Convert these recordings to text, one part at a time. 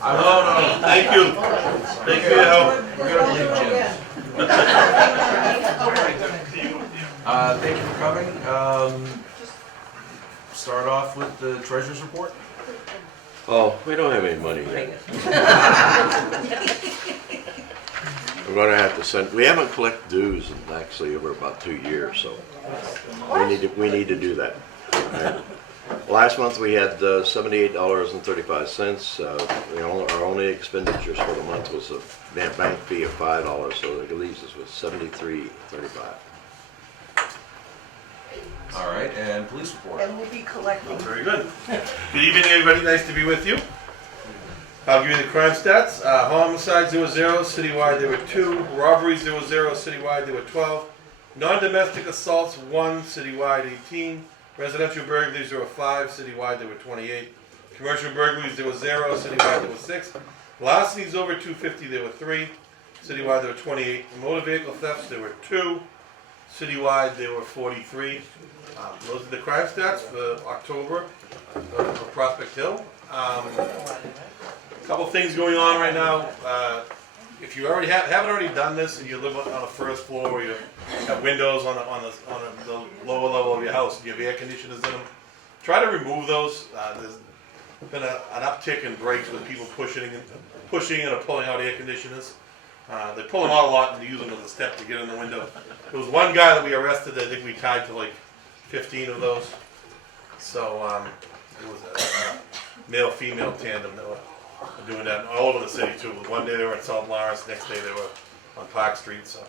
No, thank you. Thank you for your help. Thank you for coming. Start off with the treasurer's report. Oh, we don't have any money yet. I'm gonna have to send, we haven't collected dues in actually over about 2 years, so we need to do that. Right? Last month we had $78.35. Our only expenditures for the month was a bank fee of $5, so it leaves us with $73.35. All right, and police report. And we'll be collecting. Very good. Good evening, everybody. Nice to be with you. I'll give you the crime stats. Homicides, there were 0. Citywide, there were 2. Robberies, there were 0. Citywide, there were 12. Non-domestic assaults, 1. Citywide, 18. Residential burglaries, there were 5. Citywide, there were 28. Commercial burglaries, there were 0. Citywide, there were 6. Larcenies over 250, there were 3. Citywide, there were 28. Motor vehicle thefts, there were 2. Citywide, there were 43. Those are the crime stats for October for Prospect Hill. A couple things going on right now. If you already haven't already done this, and you live on the first floor, or you have windows on the lower level of your house, and you have air conditioners in them, try to remove those. There's been an uptick in breaks with people pushing and pulling out air conditioners. They pull them out a lot and use them as a step to get in the window. There was one guy that we arrested that I think we tied to like 15 of those. So it was a male-female tandem that were doing that all over the city too. One day they were in South Lawrence, next day they were on Park Street. So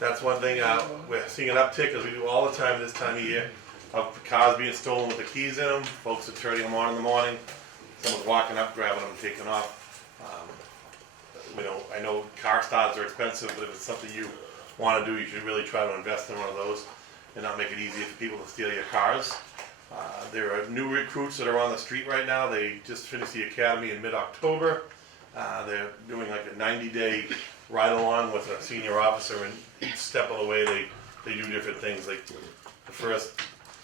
that's one thing. We're seeing an uptick, as we do all the time this time of year, of cars being stolen with the keys in them. Folks are turning them on in the morning. Someone's walking up, grabbing them and taking off. I know car starts are expensive, but if it's something you want to do, you should really try to invest in one of those and not make it easy for people to steal your cars. There are new recruits that are on the street right now. They just finished the academy in mid-October. They're doing like a 90-day ride-along with a senior officer, and each step of the way they do different things. Like the first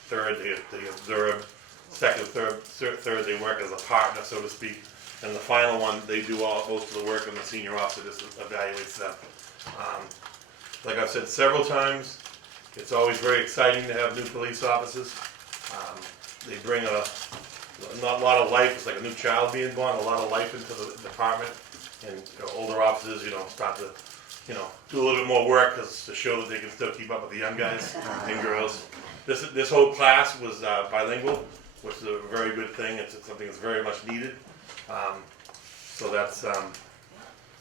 third, they observe. Second, third, they work as a partner, so to speak. And the final one, they do most of the work, and the senior officer just evaluates them. Like I've said several times, it's always very exciting to have new police officers. They bring a lot of life. It's like a new child being born, a lot of life into the department. And older officers, start to, do a little bit more work to show that they can still keep up with the young guys and girls. This whole class was bilingual, which is a very good thing. It's something that's very much needed. So that's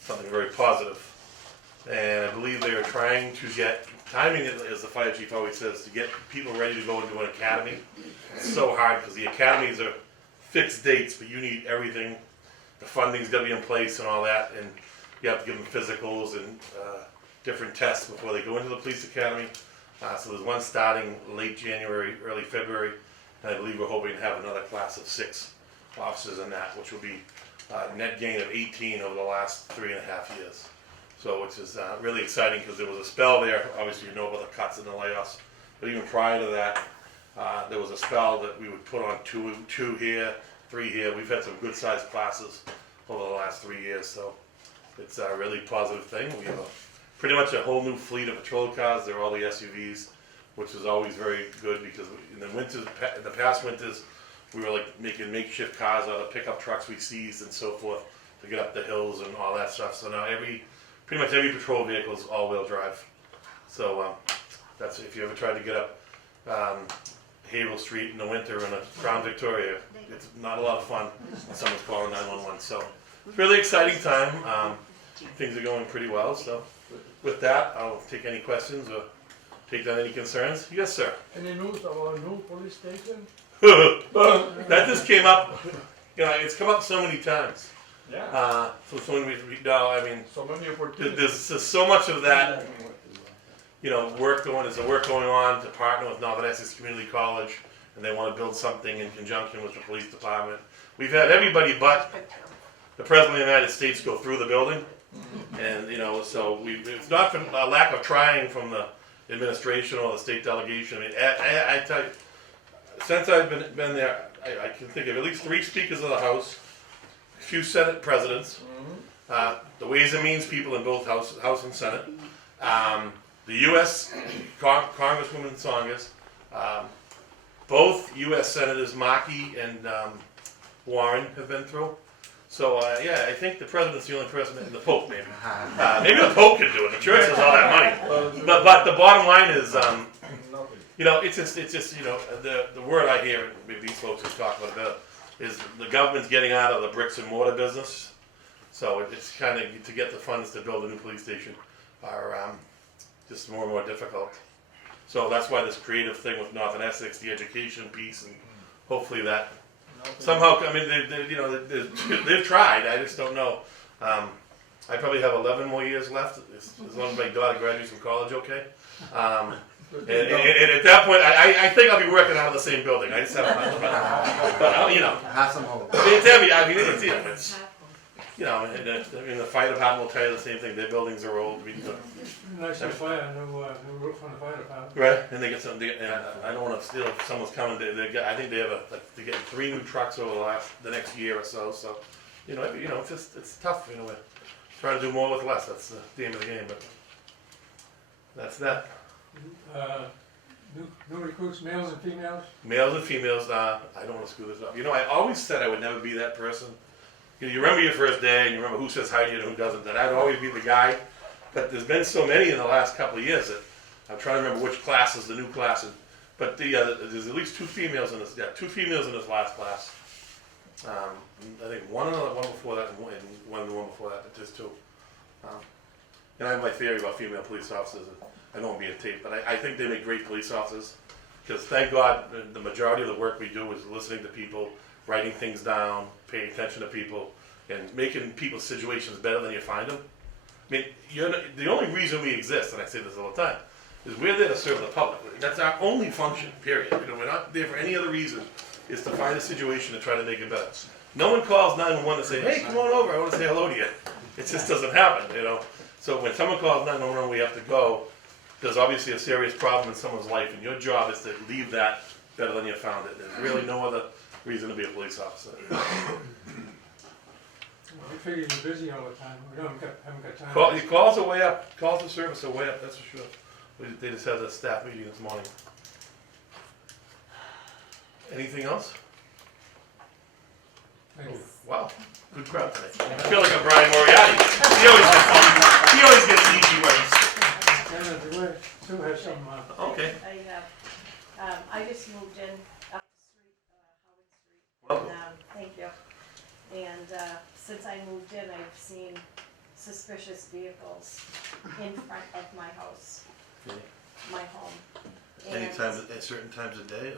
something very positive. And I believe they are trying to get, timing, as the fire chief always says, to get people ready to go into an academy. It's so hard because the academies are fixed dates, but you need everything. The funding's got to be in place and all that, and you have to give them physicals and different tests before they go into the police academy. So there's one starting late January, early February, and I believe we're hoping to have another class of 6 officers in that, which will be a net gain of 18 over the last 3.5 years. So, which is really exciting because there was a spell there. Obviously, you know about the cuts and the layoffs, but even prior to that, there was a spell that we would put on two here, 3 here. We've had some good-sized classes over the last 3 years, so it's a really positive thing. We have pretty much a whole new fleet of patrol cars. They're all the SUVs, which is always very good because in the past winters, we were like making makeshift cars out of pickup trucks we seized and so forth to get up the hills and all that stuff. So now pretty much every patrol vehicle is all-wheel drive. So that's, if you ever tried to get up Havel Street in the winter in a Crown Victoria, it's not a lot of fun when someone's calling 911. So it's a really exciting time. Things are going pretty well. So with that, I'll take any questions or take down any concerns. Yes, sir. Any news about a new police station? That just came up. It's come up so many times. Yeah. So when I mean, So many opportunities. there's so much of that. Work going on to partner with Northern Essex Community College, and they want to build something in conjunction with the police department. We've had everybody but the President of the United States go through the building, and so it's not from a lack of trying from the administration or the state delegation. I mean, I tell you, since I've been there, I can think of at least 3 speakers of the House, few Senate presidents, the Ways and Means people in both House and Senate, the U.S. Congresswoman Tsongas, both U.S. Senators Markey and Warren have been through. So yeah, I think the president's the only person, and the Pope maybe. Maybe the Pope can do it. The church has all that money. But the bottom line is, you know, it's just you know, the word I hear, and maybe these folks have talked about it, is the government's getting out of the bricks and mortar business. So it's kind of, to get the funds to build a new police station are just more and more difficult. So that's why this creative thing with Northern Essex, the education piece, and hopefully that somehow, I mean, you know, they've tried. I just don't know. I probably have 11 more years left, as long as my daughter graduates from college, okay? And at that point, I think I'll be working out of the same building. I just haven't. But you know, Have some hope. I mean, it's you know, the fire department will tell you the same thing. Their buildings are old. Nice and fire, new roof on the fire department. Right, and they get some. I don't want to steal if someone's coming. I think they have they're getting 3 new trucks over the next year or so. So, you know, it's tough. You know, we're trying to do more with less. That's the aim of the game. But that's that. New recruits, males and females. Males and females. I don't want to screw this up. You know, I always said I would never be that person. You know, you remember your first day, and you remember who says hi to you and who doesn't. That I'd always be the guy. But there's been so many in the last couple of years that I'm trying to remember which class is the new class. But there's at least 2 females in this. Yeah, 2 females in this last class. I think one before that, and one before that. But there's 2. And I have my theory about female police officers. I don't want to be a tape, but I think they make great police officers. Because thank God, the majority of the work we do is listening to people, writing things down, paying attention to people, and making people's situations better than you find them. I mean, the only reason we exist, and I say this all the time, is we're there to serve the public. That's our only function, period. You know, we're not there for any other reason, is to find a situation and try to make it better. No one calls 911 to say, hey, come on over, I want to say hello to you. It just doesn't happen, you know. So when someone calls 911, we have to go. There's obviously a serious problem in someone's life, and your job is to leave that better than you found it. There's really no other reason to be a police officer. I figure you're busy all the time. We haven't got time. Calls are way up. Calls to service are way up, that's for sure. They just had a staff meeting this morning. Anything else? Thank you. Wow, good crowd today. I feel like I'm Brian Moriarty. He always gets easy ones. And Sue has some, Okay. I have, I just moved in up the street, Howard Street. Welcome. And, thank you. And, since I moved in, I've seen suspicious vehicles in front of my house, Okay. my home. Any And, times at certain times of day?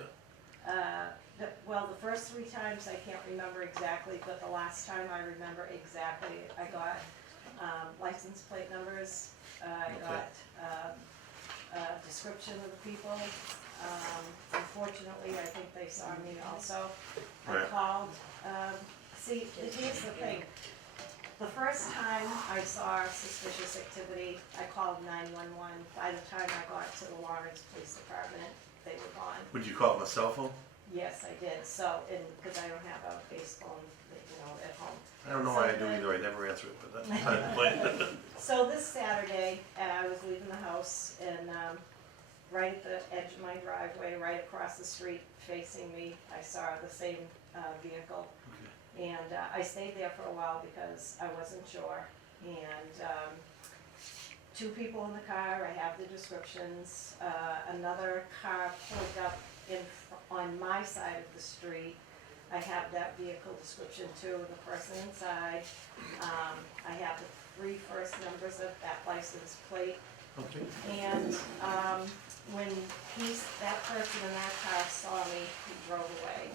well, the first 3 times I can't remember exactly, but the last time I remember exactly, I got, license plate numbers, I got, a description of the people. Unfortunately, I think they saw me also. I Right. called, see, here's the thing. The first time I saw suspicious activity, I called 911. By the time I got to the Lawrence Police Department, they were gone. Would you call them a cell phone? Yes, I did, so, because I don't have a face phone, you know, at home. I don't know why I do either. I never answer it, but that's kind of plain. So this Saturday, I was leaving the house and, right at the edge of my driveway, right across the street facing me, I saw the same, vehicle. And, I stayed there for a while because I wasn't sure. And, 2 people in the car, I have the descriptions, another car pulled up on my side of the street. I have that vehicle description too, the person inside. I have the 3 first numbers of that license plate. Okay. And, when that person in that car saw me, he drove away.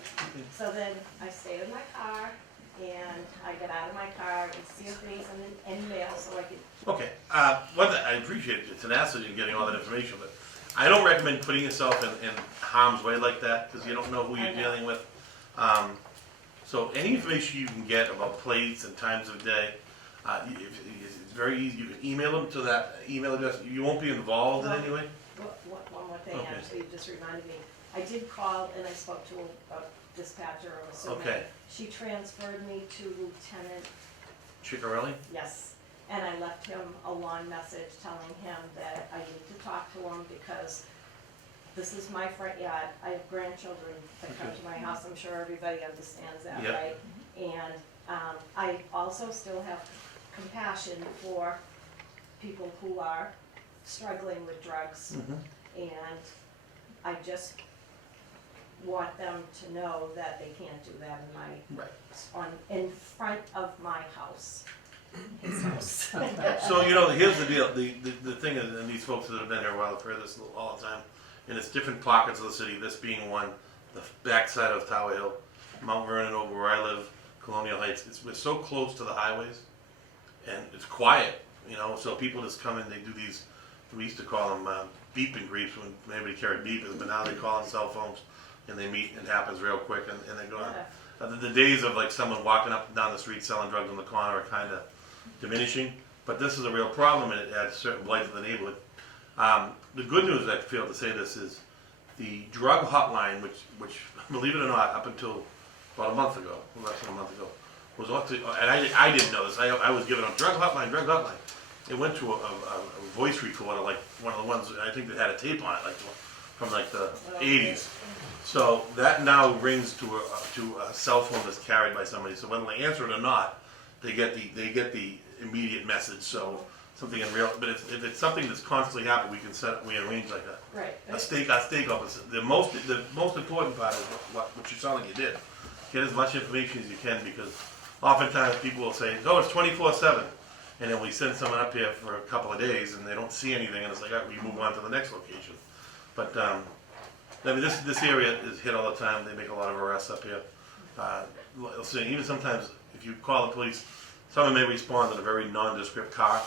So then I stayed in my car and I get out of my car and see if there's any mail so I could. Okay. I appreciate it. It's an asset in getting all that information, but I don't recommend putting yourself in harm's way like that because you don't know who you're dealing with. So any information you can get about plates and times of day, it's very easy. You can email them to that email address. You won't be involved in any way. One more thing, Okay. actually, you just reminded me. I did call and I spoke to a dispatcher, I'm assuming. Okay. She transferred me to Lieutenant, Chicarelli? yes, and I left him a long message telling him that I need to talk to him because this is my front yard. I have grandchildren that come to my house. I'm sure everybody understands that, Yep. right? And I also still have compassion for people who are struggling with drugs. And I just want them to know that they can't do that in front of my house. His house. So, you know, here's the deal, the thing is, and these folks that have been here a while have heard this all the time, and it's different pockets of the city, this being one, the backside of Tower Hill, Mount Vernon over where I live, Colonial Heights, we're so close to the highways, and it's quiet, you know, so people just come in, they do these, we used to call them beep and greeps when nobody carried beepers, but now they call them cell phones, and they meet, and it happens real quick, and they go on. The days of like someone walking up and down the street selling drugs on the corner are kind of diminishing, but this is a real problem, and it adds certain blight to the neighborhood. The good news, I feel to say this, is the drug hotline, which believe it or not, up until about a month ago, less than a month ago, was up to, and I didn't know this, I was given a drug hotline. It went to a voice recorder, like one of the ones, I think that had a tape on it, like from like the 80s. So that now rings to a cell phone that's carried by somebody, so whether they answer it or not, they get the immediate message, so something in real, but if it's something that's constantly happening, we arrange like a stake officer. The most important part is what you sound like you did. Get as much information as you can, because oftentimes people will say, oh, it's 24/7, and then we send someone up here for a couple of days and they don't see anything, and it's like, all right, we move on to the next location. But I mean, this area is hit all the time. They make a lot of arrests up here. So even sometimes, if you call the police, someone may respond in a very nondescript car.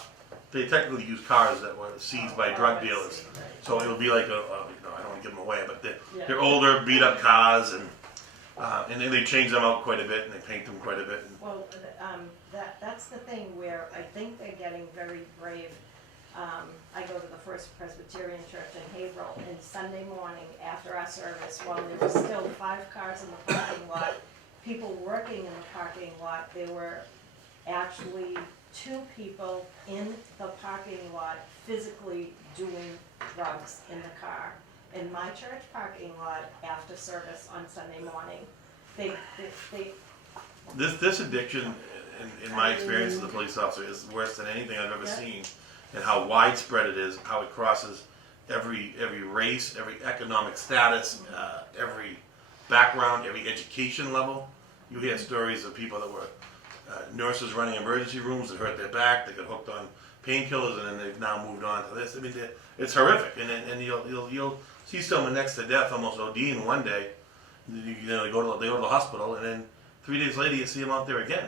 They technically use cars that were seized by drug dealers. So it'll be like I don't want to give them away, but they're older, beat up cars, and then they change them out quite a bit, and they paint them quite a bit. Well, that's the thing where I think they're getting very brave. I go to the First Presbyterian Church in Haverhill, and Sunday morning after our service, while there were still 5 cars in the parking lot, people working in the parking lot, there were actually 2 people in the parking lot physically doing drugs in the car. In my church parking lot after service on Sunday morning, This addiction, in my experience as a police officer, is worse than anything I've ever seen, and how widespread it is, how it crosses every race, every economic status, every background, every education level. You hear stories of people that were nurses running emergency rooms that hurt their back, they got hooked on painkillers, and then they've now moved on to this. I mean, it's horrific, and you'll see someone next to death, almost ODing one day. They go to the hospital, and then 3 days later you see them out there again.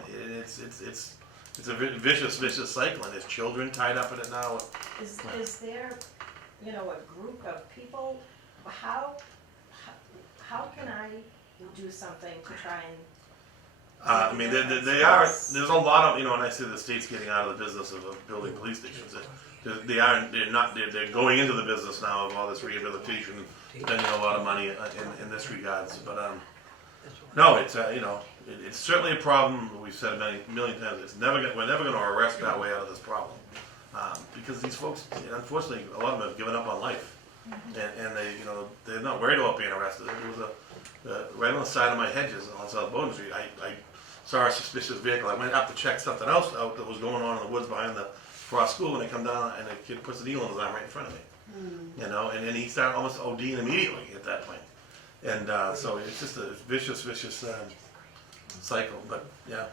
It's a vicious cycle, and there's children tied up in it now. Is there, a group of people? How can I do something to try and? I mean, there's a lot of, and I say the state's getting out of the business of building police stations. They're going into the business now of all this rehabilitation, spending a lot of money in this regards. But no, it's certainly a problem. We've said a million times. We're never going to arrest our way out of this problem, because these folks, unfortunately, a lot of them have given up on life, and they're not worried about being arrested. There was right on the side of my hedges on South Bowden Street. I saw a suspicious vehicle. I went up to check something else out that was going on in the woods behind the Frost School, and I come down, and a kid puts a needle in his arm right in front of me. And then he started almost ODing immediately at that point. And so it's just a vicious cycle. But yeah,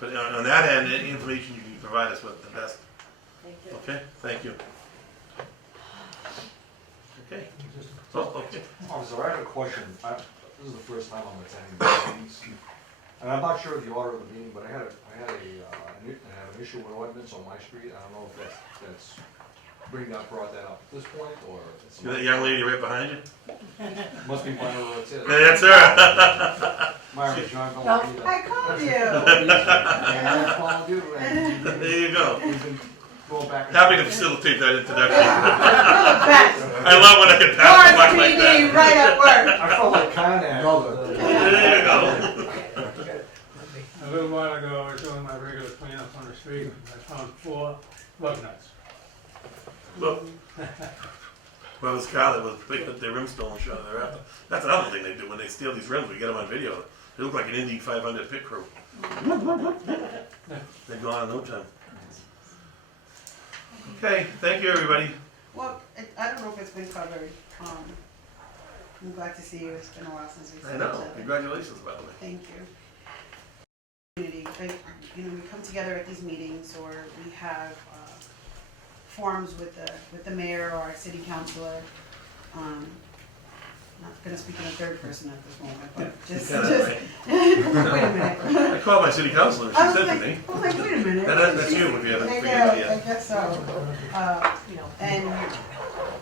but on that end, any information you can provide us with, the best. Thank you. Okay, thank you. Okay. Oh, okay. Officer, I have a question. This is the first time I'm attending meetings, and I'm not sure of the order of the meeting, but I have an issue with ordinance on my street. I don't know if that's brought that up at this point, or it's You that young lady right behind you? must be Myra Rotella. That's her. Myra, John Valentino. I called you. Yeah, I called you, and There you go. going back. and Happy to forth. facilitate that introduction. Best. I love when I can pass the mic like PD, that. right at work. I felt like Con Ed. There you go. A little while ago, I was doing my regular cleanup on the street, and I found 4 lug nuts. Well, well, Scarlett was picking up their rim stolen shot thereafter. That's another thing they do when they steal these rims. We get them on video. They look like an Indy 500 pit crew. They're gone in no time. Okay, thank you, everybody. Well, I don't know if it's been covered. I'm glad to see you. It's been a while since we've seen I each know. other. Congratulations, by the way. Thank you. Community, like, you know, we come together at these meetings, or we have forums with the mayor or our city councilor. Not gonna speak in a third person at this moment, but just wait a minute. I called my city councilor and I she was said like, to me, wait a minute. That's you if you haven't figured it out I yet. guess so.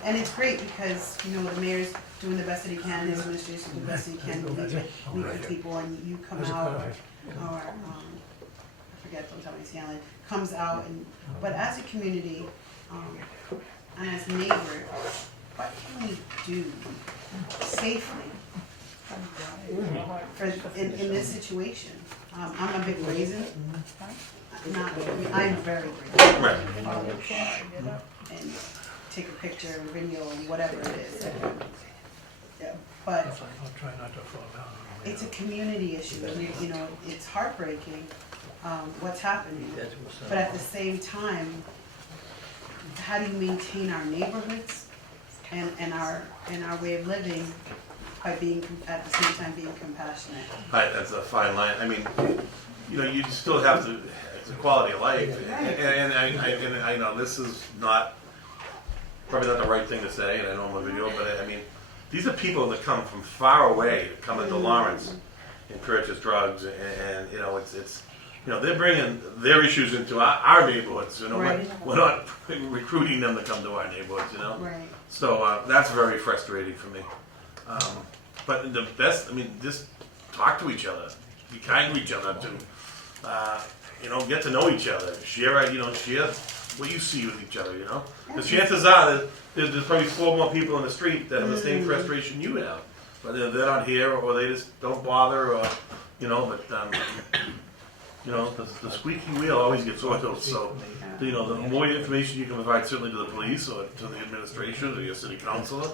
And it's great because, you know, the mayor's doing the best that he can, his administration's doing the best that he can, meet with people, and you come out, or, I forget, don't tell me, Scanlon, comes out, and, but as a community, and as neighbors, what can we do safely in this situation? I'm a bit brazen. I'm very brazen. Right. And take a picture, video, whatever it is. Yeah, but I'll try not to fall down. it's a community issue, and you know, it's heartbreaking, what's happening. But at the same time, how do you maintain our neighborhoods and our way of living by being, at the same time, being compassionate? That's a fine line. I mean, you know, you still have to, it's a quality of life. And I know this is probably not the right thing to say, and I know I'm on video, but I mean, these are people that come from far away, that come into Lawrence and purchase drugs, and you know, it's you know, they're bringing their issues into our neighborhoods. You know, Right. we're not recruiting them to come to our neighborhoods. You know, Right. so that's very frustrating for me. But the best, I mean, just talk to each other, be kind to each other too. You know, get to know each other, share what you see with each other. You know, the chances are that there's probably 4 more people in the street that have the same frustration you have, but they're not here, or they just don't bother, or you know. But you know, the squeaky wheel always gets oiled. So you know, the more information you can provide, certainly to the police or to the administration or your city councilor.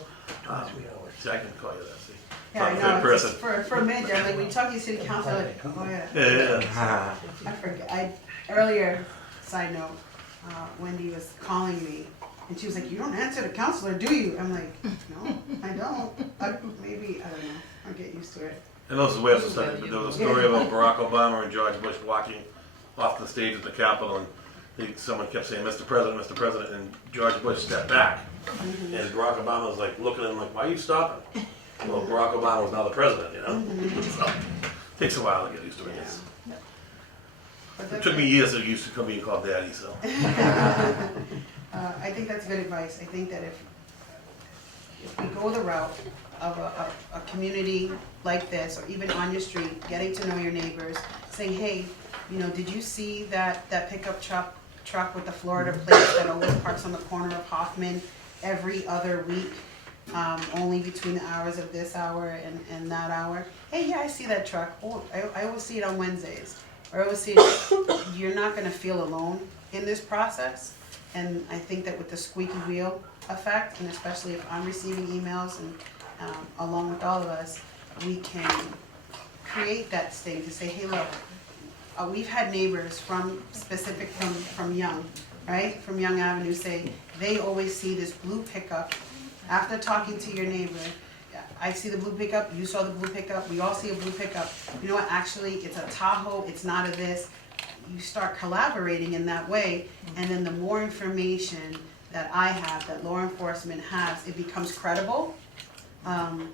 See, I can call you that. See, Yeah, I Not a know, third it's just person. for a minute there, like, when you talk to your city council, like, oh yeah. Yeah. I forget, earlier, side note, Wendy was calling me, and she was like, you don't answer the counselor, do you? I'm like, no, I don't. Maybe, I don't know, I'll get used to it. And those are ways of study, but there was a story about Barack Obama and George Bush walking off the stage at the Capitol, and someone kept saying, Mr. President, and George Bush stepped back. And Barack Obama was like looking at him like, why are you stopping? Well, Barack Obama was now the president, you know? So, takes a while to get used to it. Yes. It took me years to get used to being called daddy, so. I think that's good advice. I think that if we go the route of a community like this, or even on your street, getting to know your neighbors, saying, hey, you know, did you see that pickup truck with the Florida plate that always parks on the corner of Hoffman every other week, only between the hours of this hour and that hour? Hey, yeah, I see that truck. Oh, I always see it on Wednesdays. Or I always see it. You're not gonna feel alone in this process. And I think that with the squeaky wheel effect, and especially if I'm receiving emails, and along with all of us, we can create that sting to say, hey, look, we've had neighbors from Young, right? From Young Avenue say, they always see this blue pickup. After talking to your neighbor, I see the blue pickup, you saw the blue pickup, we all see a blue pickup. You know what, actually, it's a Tahoe, it's not a this. You start collaborating in that way, and then the more information that I have, that law enforcement has, it becomes credible, and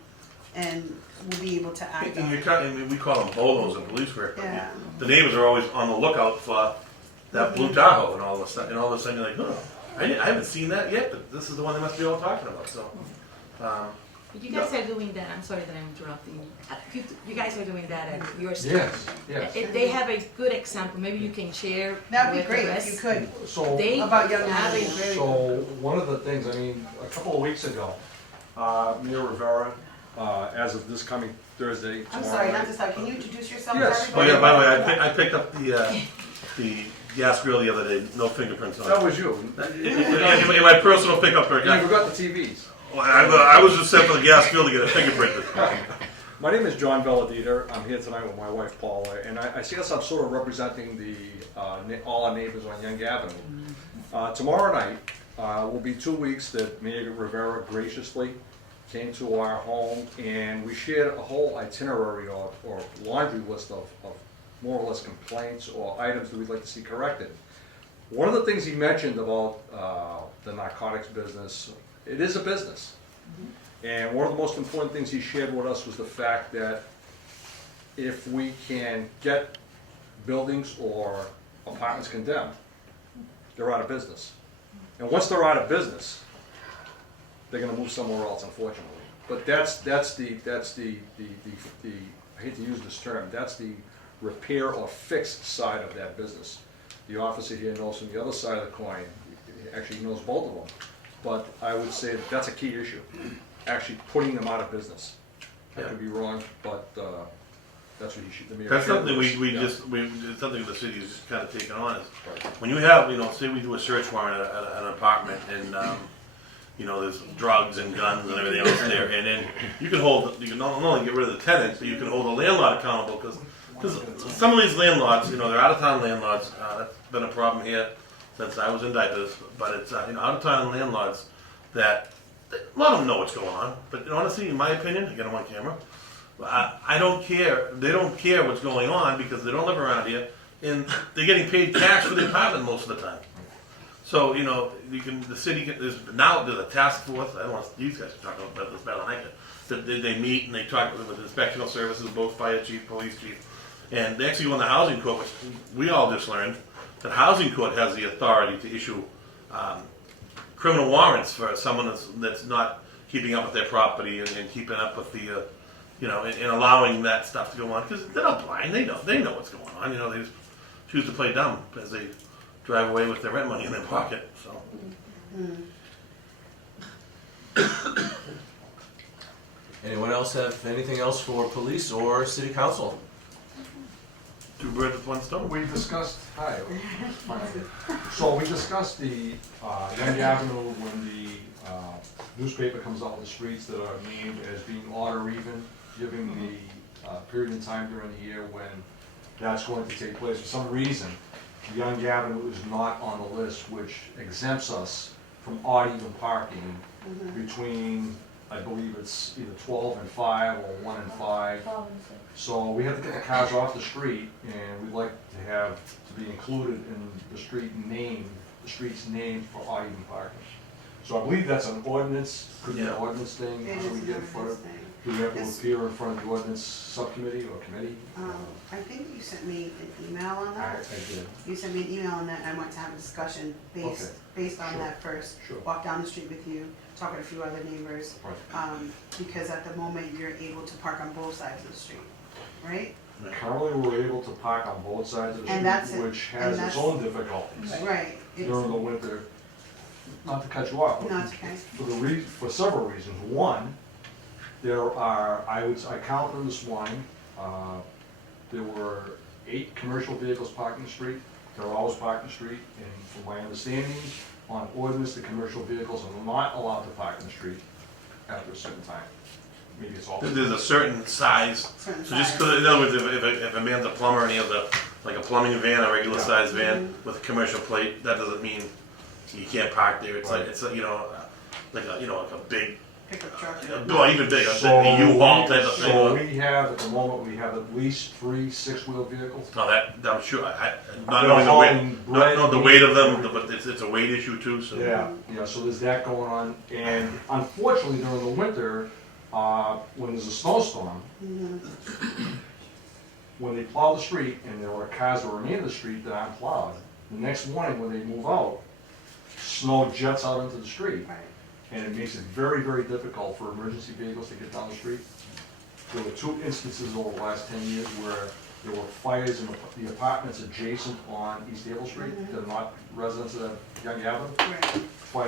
we'll be able to act on it. We call them bolos in police work. Yeah. The neighbors are always on the lookout for that blue Tahoe, and all of a sudden you're like, oh, I haven't seen that yet, but this is the one they must be all talking about. So, You guys are doing that, I'm sorry that I'm interrupting. You guys are doing that at your school. Yes, yes. They have a good example, maybe you can share That'd be with the great if rest. you could. So, They About young have a people. very so one of the things, I mean, a couple of weeks ago, Mayor Rivera, as of this coming Thursday, I'm tomorrow sorry, night- not to stop, can you introduce yourself to Yes. Oh everybody? yeah, by the way, I picked up the gas grill the other day, no fingerprints on That it. was you. In my personal pickup truck, You forgot the TVs. I was just sent for the gas grill to get a fingerprint. My name is John Belladita. I'm here tonight with my wife Paula, and I see us, I'm sort of representing the, all our neighbors on Young Avenue. Tomorrow night will be 2 weeks that Mayor Rivera graciously came to our home, and we shared a whole itinerary or laundry list of more or less complaints or items that we'd like to see corrected. One of the things he mentioned about the narcotics business, it is a business. And one of the most important things he shared with us was the fact that if we can get buildings or apartments condemned, they're out of business. And once they're out of business, they're gonna move somewhere else, unfortunately. But that's the I hate to use this term, that's the repair or fix side of that business. The officer here knows from the other side of the coin, actually he knows both of them. But I would say that that's a key issue, actually putting them out of business. I could be wrong, but that's what he should, the mayor. That's shared something with us. we Yeah. just, it's something the city has just kind of taken on is, Right. when you have, say we do a search warrant at an apartment and, there's drugs and guns and everything else there, and then you can not only get rid of the tenants, but you can hold the landlord accountable, because some of these landlords, they're out-of-town landlords, that's been a problem here since I was in diapers, but it's, out-of-town landlords that, a lot of them know what's going on, but honestly, in my opinion, again, I'm on camera, I don't care, they don't care what's going on because they don't live around here, and they're getting paid cash for the apartment most of the time. So, the city there's a task force, I don't want these guys to talk about this better than I can, they meet and they talk with inspectional services, both fire chief, police chief, and they actually go in the housing court, which we all just learned, that housing court has the authority to issue criminal warrants for someone that's not keeping up with their property and keeping up with the, and allowing that stuff to go on, because they're not blind, they know what's going on, they just choose to play dumb as they drive away with their rent money in their pocket, so. Anyone else have anything else for police or city council? Two birds with one stone. We discussed, so we discussed the Young Avenue when the newspaper comes out in the streets that are named as being odd or even, giving the period in time during the year when that's going to take place. For some reason, Young Avenue is not on the list, which exempts us from odd even parking between, I believe it's either 12 and 5 or 1 and 5. So we have to get the cars off the street, and we'd like to be included in the street's name for odd even parking. So I believe that's an ordinance, could be an ordinance thing, It how do we is get an in front of, ordinance thing. do we have to This- appear in front of the ordinance subcommittee or committee? I think you sent me an email on I that. did. You sent me an email on that, and I want to have a discussion based on Sure. that first. Sure. Walk down the street with you, talk to a few other neighbors, Right. because at the moment, you're able to park on both sides of the street, right? Currently, we're able to park on both sides of the And that's street, it. which And has its that's- own difficulties Right. during the winter. Not to cut you off, but No, it's okay. for several reasons. One, there are, I counted them this morning, there were 8 commercial vehicles parked in the street. They're always parked in the street, and from my understanding, on ordinance, the commercial vehicles are not allowed to park in the street after a certain time. Maybe it's all. There's a certain size, Certain so just size. because, in other words, if a man's a plumber and he has like a plumbing van, a regular sized van with a commercial plate, that doesn't mean you can't park there. It's like, like a big, Pickup truck. well, even bigger, So a U-Haul type of So thing. we have, at the moment, we have at least 3 6-wheel vehicles. No, I'm sure, not They're knowing the weight, hauling not bread, knowing the weight of them, but it's a weight issue too, so. Yeah, so there's that going on, and unfortunately during the winter, when there's a snowstorm, when they plow the street and there are cars that remain in the street that aren't plowed, the next morning when they move out, snow jets out into the street. Right. and it makes it very, very difficult for emergency vehicles to get down the street. There were 2 instances over the last 10 years where there were fires in the apartments adjacent on East Able Street that are not residents of Young Avenue. Right.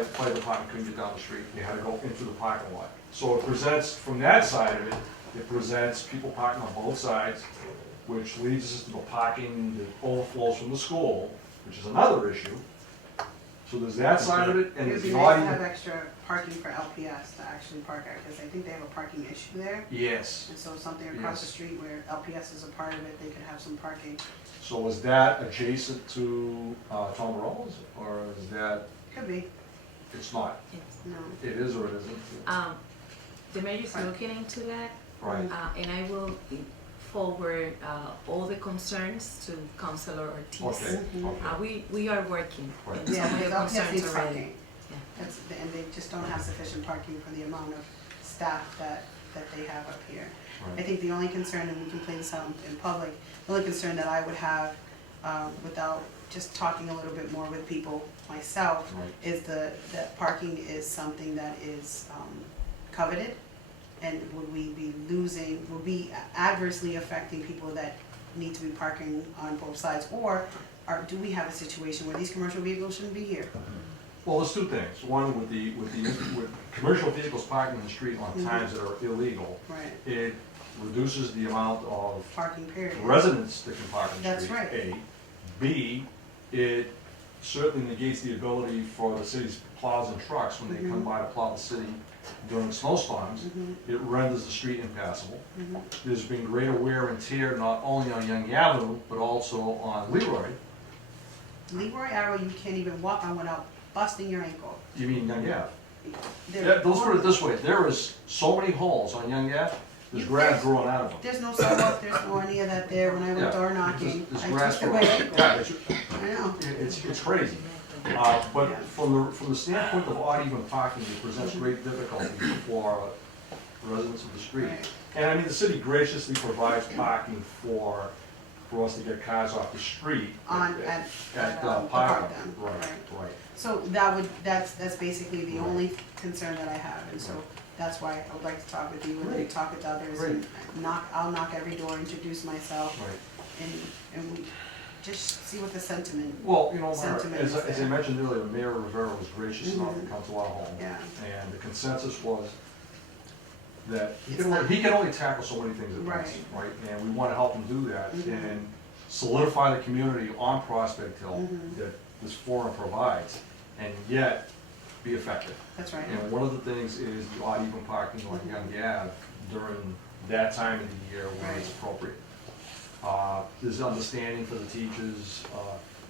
Fire department couldn't get down the street, they had to go into the parking lot. So it presents, from that side of it, it presents people parking on both sides, which leads us to the parking that overflows from the school, which is another issue. So there's that side of it, and It would there's be the nice to have audience. extra parking for LPS to actually park at, because I think they have a parking issue there. Yes, And so something across the Yes. street where LPS is a part of it, they could have some parking. so is that adjacent to Tom Rose, or is that, Could be, it's not? Yes. no. It is or it isn't? The mayor is looking into that, Right, and I will forward all the concerns to Councilor Ortiz. okay, okay. We are working Right. in Yeah, some of the because LPS needs concerns already. parking. Yeah. That's, and they just don't have sufficient parking for the amount of staff that they have up here. I Right. think the only concern, and we can play this out in public, the only concern that I would have, without just talking a little bit more with people myself, Right. is that parking is something that is coveted, and would we be losing, would be adversely affecting people that need to be parking on both sides, or do we have a situation where these commercial vehicles shouldn't be here? Well, there's 2 things. One, with commercial vehicles parking in the street on times that are illegal, Right, it reduces the amount of parking period. residents that can park in the That's street, right. A. B, it certainly negates the ability for the city's plows and trucks, when they come by to plow the city during snowstorms, it renders the street impassable. There's been greater wear and tear, not only on Young Avenue, but also on Leroy. Leroy Arrow, you can't even walk on without busting your ankle. You mean Young Ave? They're Yeah, let's put it on- this way, there is so many holes on Young Ave, there's grass growing out of them. There's no sidewalk, there's no any of that there. When I went Yeah, door knocking, there's I grass twisted my growing. ankle. Yeah, I know. it's crazy. But from the standpoint of odd even parking, it presents great difficulty for residents of the street. Right. And I mean, the city graciously provides parking for us to get cars off the street. At Park. park them. Right, right. So that's basically the only concern that I have, and so that's why I would like to talk with you and then Great. talk with others and I'll knock every door, introduce myself, Right. and we just see what the sentiment. Well, you know, Mara, Sentiment as is I there. mentioned earlier, Mayor Rivera was gracious enough to come to our home. Yeah. And the consensus was that he It's can not- only tackle so many things at once, Right. right? And we want to help him do that Mhm. and solidify the community on Prospect Hill Mhm. that this forum provides, and yet be effective. That's right. And one of the things is the odd even parking on Young Ave during that time of the year when it's appropriate. There's understanding for the teachers,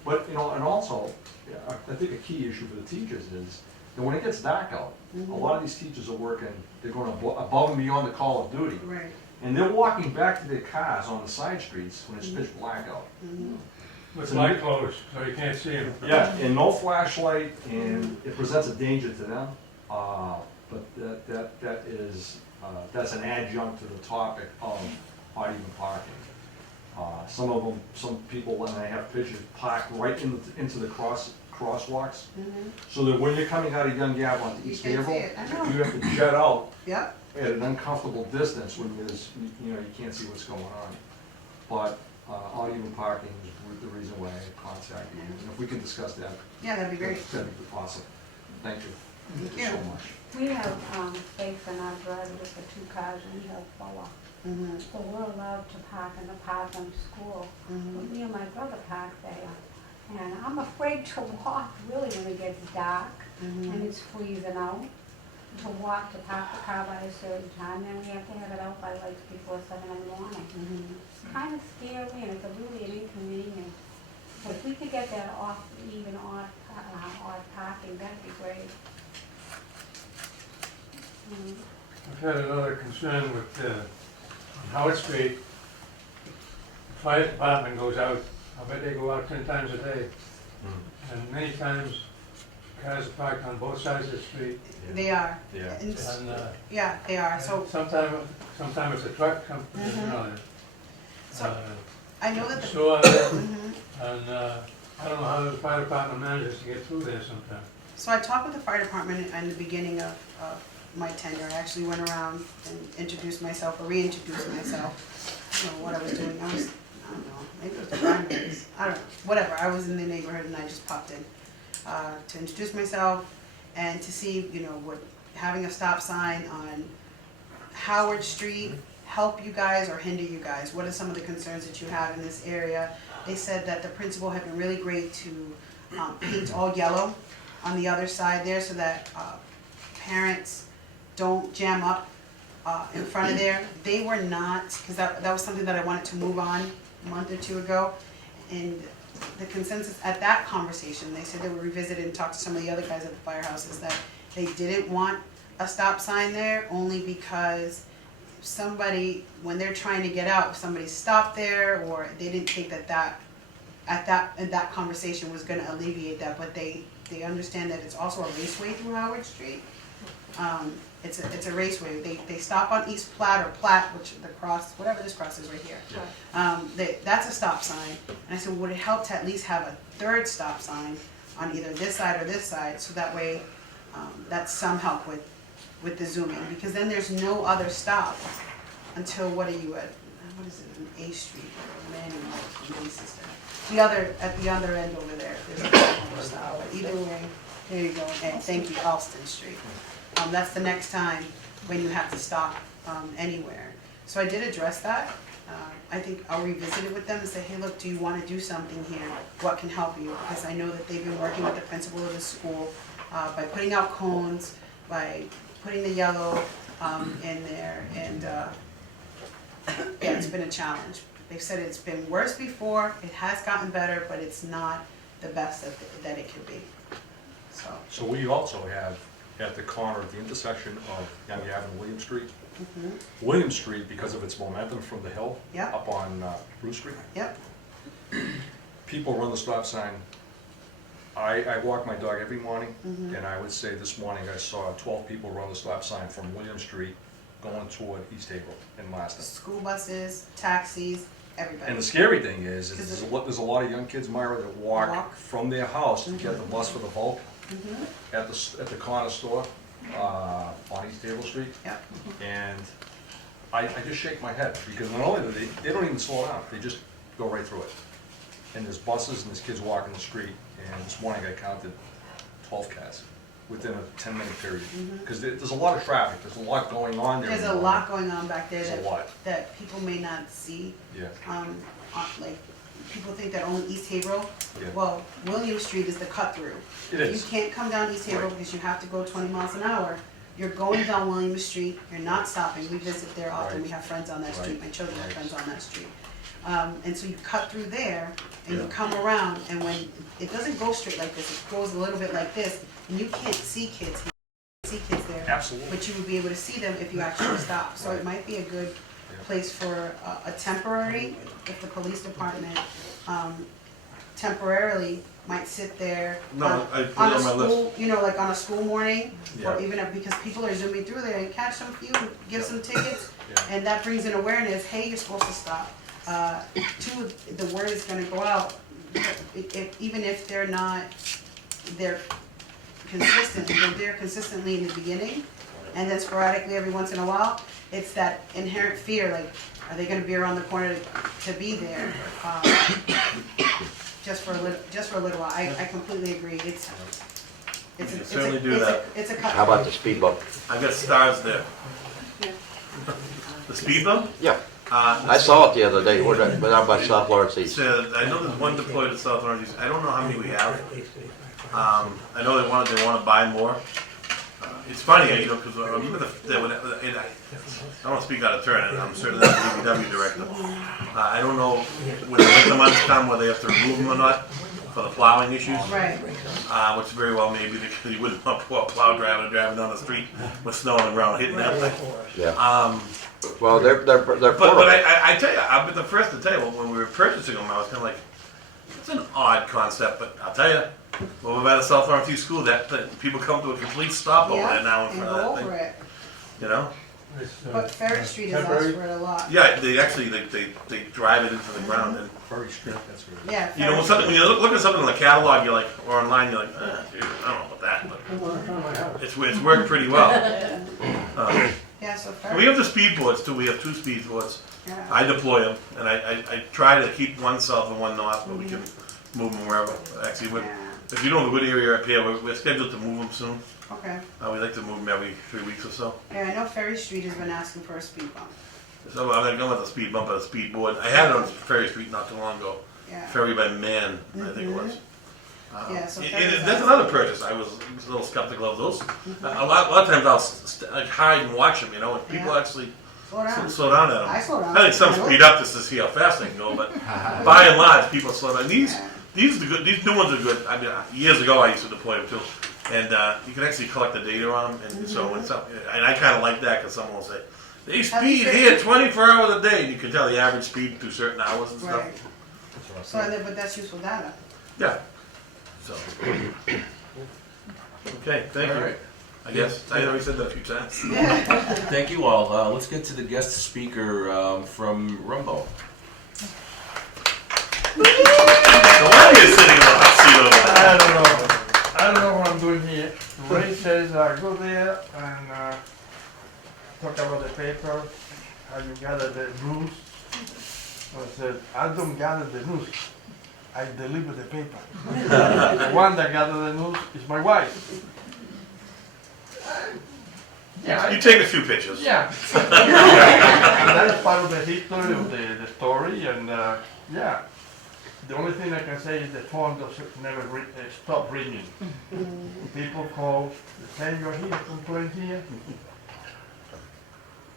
but, you know, and also, yeah, I think a key issue for the teachers is that when it gets dark out, a lot of these teachers are working, they're going above and beyond the call of duty. Right. And they're walking back to their cars on the side streets when it's pitch black out. With light closed, so you can't see them. Yeah, and no flashlight, and it presents a danger to them. But that is, that's an adjunct to the topic of odd even parking. Some people, when they have pictures, park right into the crosswalks. So that when you're coming out of Young Ave onto You East can't see Havel, it, I know. you have to jet out Yep. at an uncomfortable distance when there's, you know, you can't see what's going on. But odd even parking is the reason why I contacted you. And if we can discuss that, Yeah, that'd be great. that'd be awesome. Thank you. Thank so you. much. We have, space in our driveway for 2 cars, and we have 4. Mhm. So we're allowed to park in the park in school. But me and my brother park there. And I'm afraid to walk really when it gets dark and it's freezing out. To walk, to park the car by a certain time, then we have to have it out by like before 7 in the morning. It's kind of scary and it's a really an inconvenience. But if we could get that off, even odd parking, that'd be great. I've had another concern with on Howard Street. The fire department goes out, I bet they go out 10 times a day. And many times cars are parked on both sides of the street. They are. Yeah. And And yeah, they are. So sometimes it's a truck comes, you know. So- I know that the. So, Mhm. and I don't know how the fire department manages to get through there sometimes. So I talked with the fire department in the beginning of my tenure. I actually went around and introduced myself, or reintroduced myself. I don't know what I was doing. I don't know, maybe it was the primaries. I don't know, whatever. I was in the neighborhood and I just popped in to introduce myself and to see, would having a stop sign on Howard Street help you guys or hinder you guys? What are some of the concerns that you have in this area? They said that the principal had been really great to paint all yellow on the other side there so that parents don't jam up in front of there. They were not, because that was something that I wanted to move on a month or two ago. And the consensus at that conversation, they said they would revisit it and talk to some of the other guys at the firehouse, is that they didn't want a stop sign there only because somebody, when they're trying to get out, if somebody stopped there, or they didn't think that conversation was gonna alleviate that, but they understand that it's also a raceway through Howard Street. It's a raceway. They stop on East Platte or Platte, which the cross, whatever this cross is right here. That's a stop sign. And I said, would it help to at least have a third stop sign on either this side or this side, so that way that's some help with the zooming, because then there's no other stop until, what is it, an A Street, or Manning, sister. At the other end over there, there's a stop, but either way, there you go, and thank you, Alston Street. That's the next time when you have to stop anywhere. So I did address that. I think I'll revisit it with them and say, hey, look, do you want to do something here? What can help you? Because I know that they've been working with the principal of the school by putting out cones, by putting the yellow in there, and yeah, it's been a challenge. They've said it's been worse before, it has gotten better, but it's not the best that it could be. So we also have at the corner of the intersection of Young Ave and William Street. William Street, because of its momentum from the hill Yep. up on Bruce Street, Yep. people run the stop sign. I walk my dog every morning, and I would say this morning I saw 12 people run the stop sign from William Street going toward East Haverhill in Marston. School buses, taxis, everybody. And the scary thing is there's a lot of young kids, Myra, that walk from their house to get the bus for the bulk at the corner store on East Haverhill Street. Yep. And I just shake my head, because not only do they don't even slow down, they just go right through it. And there's buses and there's kids walking the street, and this morning I counted 12 cars within a 10-minute period. Because there's a lot of traffic, there's a lot going on there. There's a lot going on back there There's a lot. that people may not see. Yeah. Like, people think that only East Haverhill. Yeah. Well, William Street is the cut through. It is. You can't come down East Haverhill Right. because you have to go 20 miles an hour. You're going down William Street, you're not stopping. We visit there often, Right. we have friends on that street, Right. my children have Right. friends on that street. And so you cut through there, and you Yeah. come around, and when, it doesn't go straight like this, it goes a little bit like this, and you can't see kids there. Absolutely. But you would be able to see them if you actually stop. So it might be a good place for a temporary, if the police department temporarily might sit there No, I put it on a on my list. school, like on a school morning, or Yeah. even because people are zooming through there and catch some few, give some tickets, Yeah. and that brings in awareness, hey, you're supposed to stop. Two, the word is gonna go out, even if they're consistent, if they're consistently in the beginning, and then sporadically every once in a while, it's that inherent fear, like, are they gonna be around the corner to be there? Just for a little while, I completely agree, it's You can certainly do that. It's a cut. How about the speed bump? I got stars there. The speed bump? Yeah, I saw it the other day, we're out by South Lawrence East. Said, I know there's one deployed at South Orange. I don't know how many we have. I know they want to buy more. It's funny, because I remember and I don't want to speak out of turn, and I'm certainly not the DPW director. I don't know when the winter months come whether they have to remove them or not for the plowing issues. Right, Which very well may be because you wouldn't want a plow driver driving down the street with snow on the ground hitting that thing. Yeah, well, they're But portable. I tell you, I've been the first to tell you, when we were purchasing them, I was kind of like, it's an odd concept, but I'll tell you, over by the South Orange School, people come to a complete stop over yeah, there now in and front go of that over thing. it. You know? This, But Ferry Street is asked temporary- for it a lot. Yeah, they actually, they drive it into the ground and, Very strict, that's good. Yeah. you know, when Ferry something, when you look at something in the catalog, you're like, or online, you're like, dude, I don't know about that, but Come on, in front of my house. it's worked pretty well. Yeah, so We Ferry, have the speed boards too, we have 2 speed boards. yeah. I deploy them, and I try to keep one south and one north, but we can move them wherever. Actually, Yeah, if you know the good area up here, we're scheduled to move them soon. okay. We like to move them every 3 weeks or so. Yeah, I know Ferry Street has been asking for a speed bump. So I'm not going with the speed bump, but a speed board. I had it on Ferry Street not too long ago. Yeah. Ferry by Man, I think it was. Yeah, so And Ferry's that's asking. another purchase. I was a little skeptical of those. A lot of times I'll like hide and watch them, you know, and people Yeah. actually Slow down. slow down at them. I slow down. I think some speed up just to see how fast they can go, but by and large, people slow down. These are good. These new ones are good. I mean, years ago I used to deploy them too, and you can actually collect the data on them. And so when some, and I kind of like that because someone will say they Have you speed seen- here 24 hours a day, and you can tell the average speed through certain hours and stuff. Right. So, but that's useful data. Yeah. So. Okay. Thank All you. right. I guess I already said that a few times. Thank you all. Let's get to the guest speaker from Rumbo. So why are you sitting in the hot seat over there? I don't know. I don't know what I'm doing here. Ray says go there and talk about the paper, how you gather the news. I said, I don't gather the news. I deliver the paper. The one that gathers the news is my wife. Yeah, You take a few pictures. yeah. And that is part of the history of the story, and yeah. The only thing I can say is the phone doesn't never stop ringing. People call, they say you're here, complain here.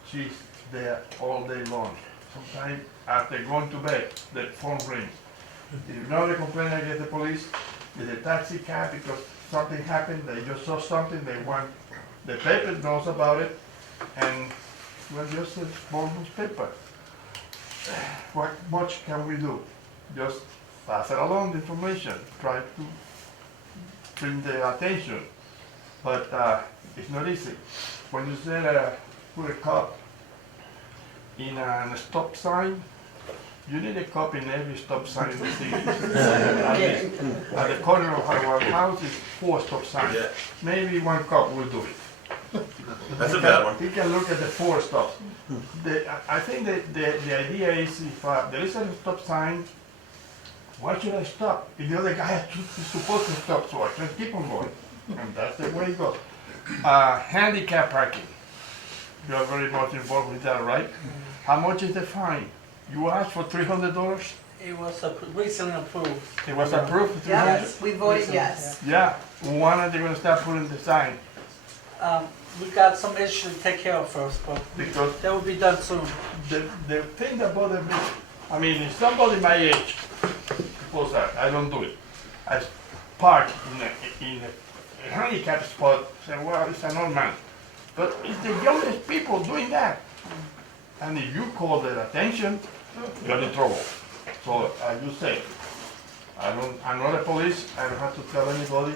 She's there all day long. Sometimes after going to bed, the phone rings. If you know the complaint, I get the police, get a taxi cab because something happened, they just saw something, they want, the paper knows about it, and well, just a small newspaper. What much can we do? Just pass it along the information, try to bring the attention, but it's not easy. When you say put a cop in a stop sign, you need a cop in every stop sign in the city. At the corner of our house is 4 stop signs. Yeah. Maybe 1 cop will do it. That's a bad one. He can look at the 4 stops. I think that the idea is if there is a stop sign, why should I stop? If the other guy is supposed to stop, so I can keep on going. And that's the way it goes. Handicap parking. You are very much involved with that, right? How much is the fine? You asked for $300? It was recently approved. It was approved, $300? Yes, we voted yes. Yeah. When are they gonna start putting the sign? We got some issues to take care of first, but Because that will be done soon. the thing that bothers me, I mean, if somebody my age, suppose I don't do it, I park in a handicap spot, say, well, it's an old man. But it's the youngest people doing that. And if you call their attention, you're in trouble. So as you say, I'm not a police, I don't have to tell anybody,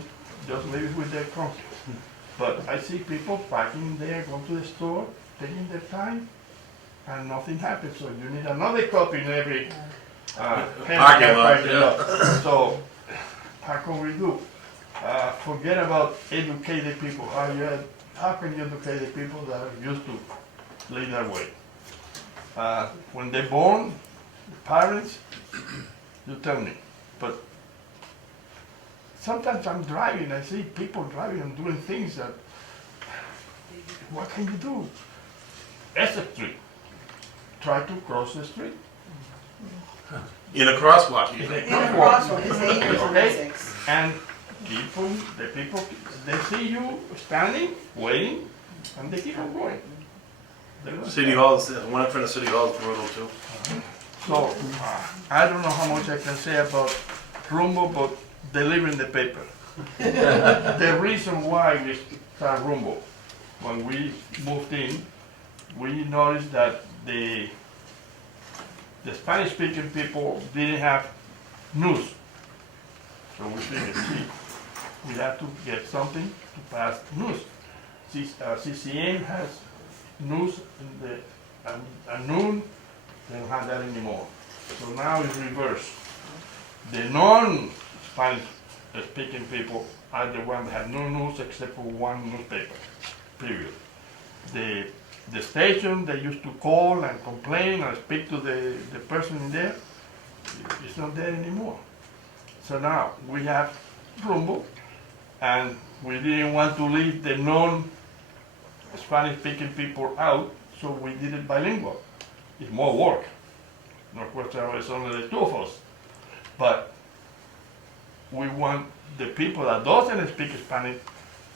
just leave it with their conscience. But I see people parking there, going to the store, taking their time, and nothing happens. So you need another cop in every handicap parking lot. So how can we do? Forget about educated people. How can you educate the people that are used to live that way? When they're born, the parents, you tell me. But sometimes I'm driving, I see people driving and doing things that, what can you do? Exit street. Try to cross the street. In a crosswalk, you In think? a crossroad, it's dangerous in Okay. Essex. And the people, they see you standing, waiting, and they keep on going. They're not City Hall, one in front of City Hall is brutal too. So, I don't know how much I can say about Rumbo, but delivering the paper. The reason why we start Rumbo, when we moved in, we noticed that the Spanish-speaking people didn't have news. So we figured, we have to get something to pass news. CCM has news in the, at noon, they don't have that anymore. So now it's reversed. The non-Spanish speaking people are the ones that have no news except for one newspaper, period. The station they used to call and complain and speak to the person in there, it's not there anymore. So now we have Rumbo, and we didn't want to leave the non-Spanish speaking people out, so we did it bilingual. It's more work. Of course, it's only the two of us. But we want the people that doesn't speak Spanish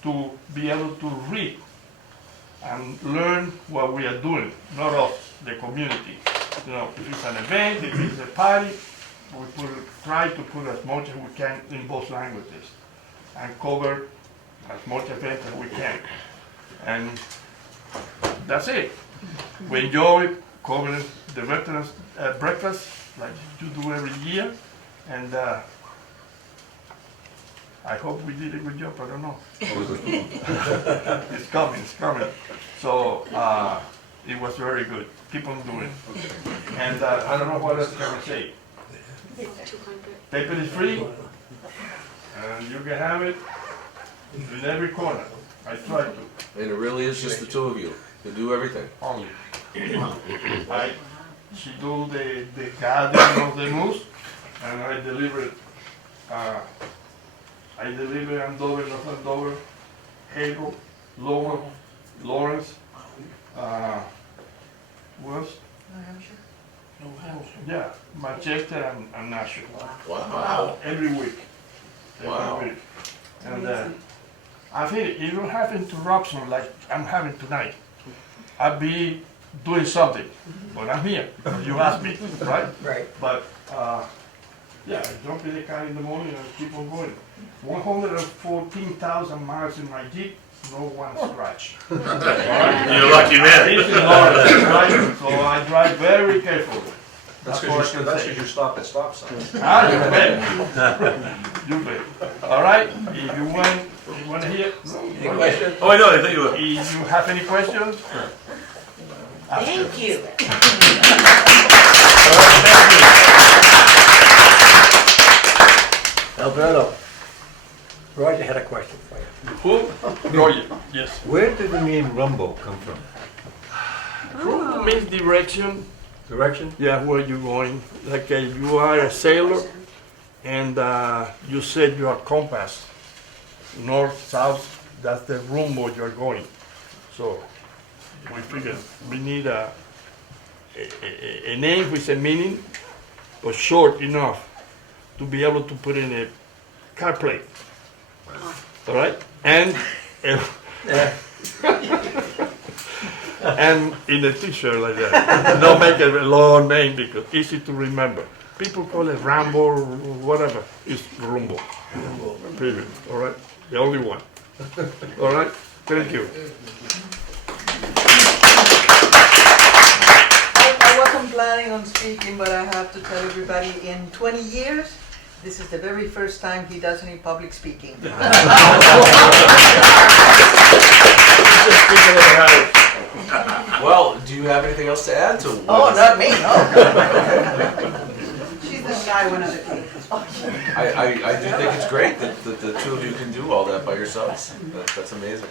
to be able to read and learn what we are doing, not us, the community. You know, if it's an event, if it's a party, we try to put as much as we can in both languages and cover as much events as we can. And that's it. We enjoy covering the veterans breakfast like you do every year, and I hope we did a good job. I don't know. It's coming. So it was very good. Keep on doing it. And I don't know what else can I say. Paper is free, and you can have it in every corner. I try to. And it really is just the two of you to do everything. Only. She do the gathering of the news, and I deliver it. I deliver Andover, North Andover, Hazel, Lowell, Lawrence, West. Yeah, Manchester and Nashville. Wow. Every week. Wow. Every week. And I think if you have interruption like I'm having tonight, I'll be doing something, but I'm here. You asked me, right? Right. But yeah, I jump in the car in the morning and keep on going. 114,000 miles in my Jeep, no one scratch. You're a lucky man. This is Lawrence, right? So I drive very carefully. That's all I because can say. you stop at stop signs. You bet. You bet. All right, if you want to hear. Any questions? Oh, I know, I thought you were. If you have any questions? Thank you. Alberto, Roger had a question for you. Who? Roger, yes. Where did the name Rumbo come from? Rumbo means direction. Direction? Yeah, where you going? Like you are a sailor, and you set your compass, north, south. That's the rumbo you're going. So we figured we need a name with a meaning, but short enough to be able to put in a car plate. All right, and and in a T-shirt like that. Don't make it a long name because easy to remember. People call it Rambo or whatever. It's Rumbo. Period. All right, the only one. All right, thank you. I wasn't planning on speaking, but I have to tell everybody, in 20 years, this is the very first time he does any public speaking. Well, do you have anything else to add to what Oh, is- not me, no. She's the shy one of the group. I do think it's great that the two of you can do all that by yourselves. That's amazing.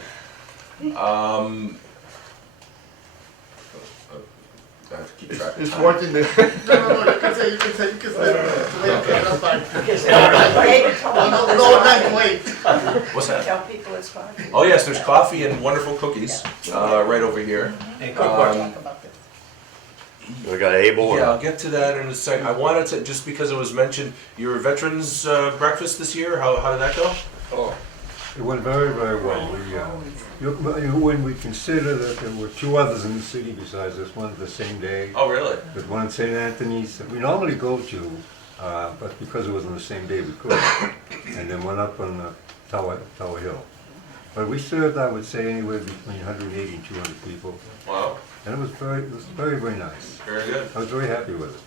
I have to keep track of It's time. working there. No, you can say. That's fine. No, wait. What's that? Tell people it's fun. Oh yes, there's coffee and wonderful cookies right over here. Any quick question? Talk about this. We got Abel. Yeah, I'll get to that in a second. I wanted to, just because it was mentioned, your veterans breakfast this year, how did that go? Oh, it went very, very well. When we consider that there were two others in the city besides us, one the same day, Oh, really? but one in St. Anthony's, that we normally go to, but because it was on the same day, we couldn't. And then one up on Tower Hill. But we served, I would say, anywhere between 180 and 200 people. Wow, And it was very, very nice. very good. I was very happy with it.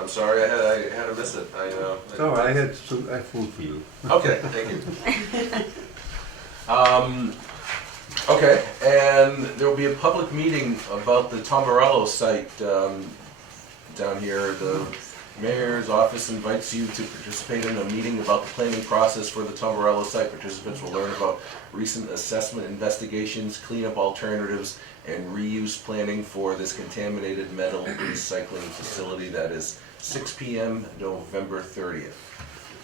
I'm sorry I had to miss it. So I had food for you. Okay, thank you. Okay, and there will be a public meeting about the Tomborello site down here. The mayor's office invites you to participate in a meeting about the planning process for the Tomborello site. Participants will learn about recent assessment investigations, cleanup alternatives, and reuse planning for this contaminated metal recycling facility. That is 6 p.m. November 30th.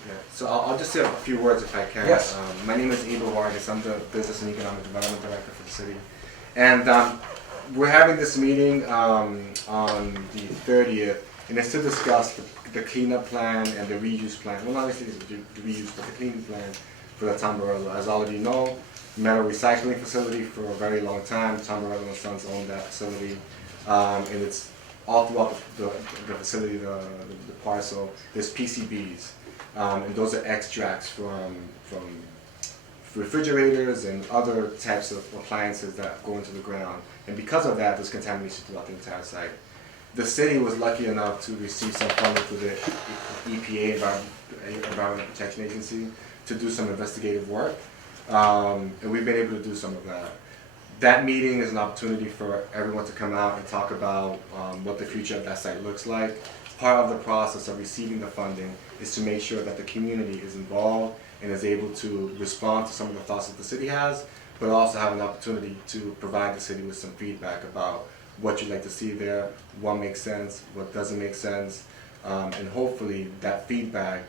Yeah. So I'll just say a few words if I can. Yes. My name is Abel Vargas. I'm the Business and Economic Development Director for the city. And we're having this meeting on the 30th, and it's to discuss the cleanup plan and the reuse plan. Well, not necessarily the reuse, but the cleaning plan for the Tomborello. As all of you know, metal recycling facility for a very long time. Tomborello and Sons owned that facility. And it's all throughout the facility, the parcel, there's PCBs. And those are extracts from refrigerators and other types of appliances that go into the ground. And because of that, there's contamination throughout the entire site. The city was lucky enough to receive some funding through the EPA, Environmental Protection Agency, to do some investigative work. And we've been able to do some of that. That meeting is an opportunity for everyone to come out and talk about what the future of that site looks like. Part of the process of receiving the funding is to make sure that the community is involved and is able to respond to some of the thoughts that the city has, but also have an opportunity to provide the city with some feedback about what you'd like to see there, what makes sense, what doesn't make sense, and hopefully that feedback,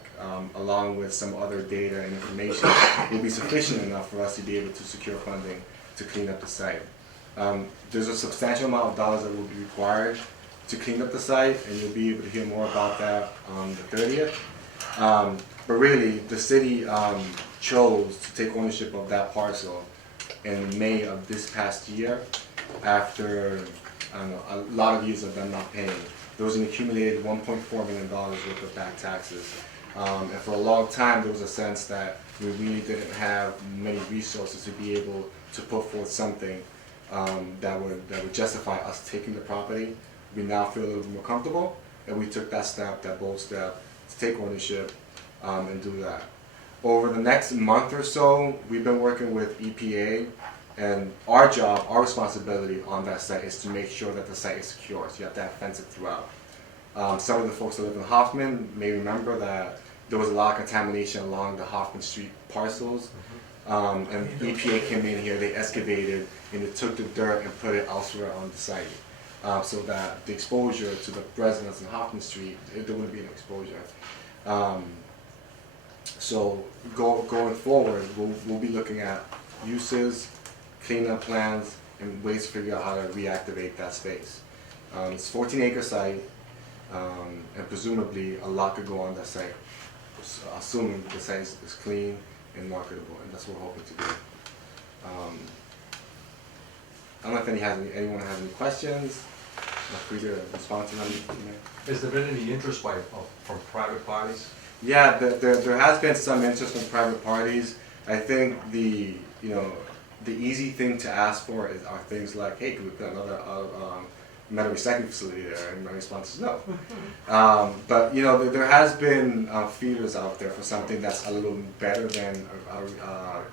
along with some other data and information, will be sufficient enough for us to be able to secure funding to clean up the site. There's a substantial amount of dollars that will be required to clean up the site, and you'll be able to hear more about that on the 30th. But really, the city chose to take ownership of that parcel in May of this past year, after a lot of years of them not paying. There was an accumulated $1.4 million worth of back taxes. And for a long time, there was a sense that we really didn't have many resources to be able to put forth something that would justify us taking the property. We now feel a little more comfortable, and we took that bold step to take ownership and do that. Over the next month or so, we've been working with EPA, and our job, our responsibility on that site is to make sure that the site is secure. So you have to have fencing throughout. Some of the folks that live in Hoffman may remember that there was a lot of contamination along the Hoffman Street parcels. And EPA came in here, they excavated, and they took the dirt and put it elsewhere on the site. So that the exposure to the residents in Hoffman Street, there wouldn't be an exposure. So going forward, we'll be looking at uses, cleanup plans, and ways to figure out how to reactivate that space. It's a 14-acre site, and presumably a lot could go on that site, assuming the site is clean and marketable, and that's what we're hoping to do. I don't know if anyone has any questions. Feel free to respond to them. Has there been any interest from private parties? Yeah, there has been some interest from private parties. I think the easy thing to ask for are things like, hey, can we put another metal recycling facility there? And my response is no. But there has been feelers out there for something that's a little better than a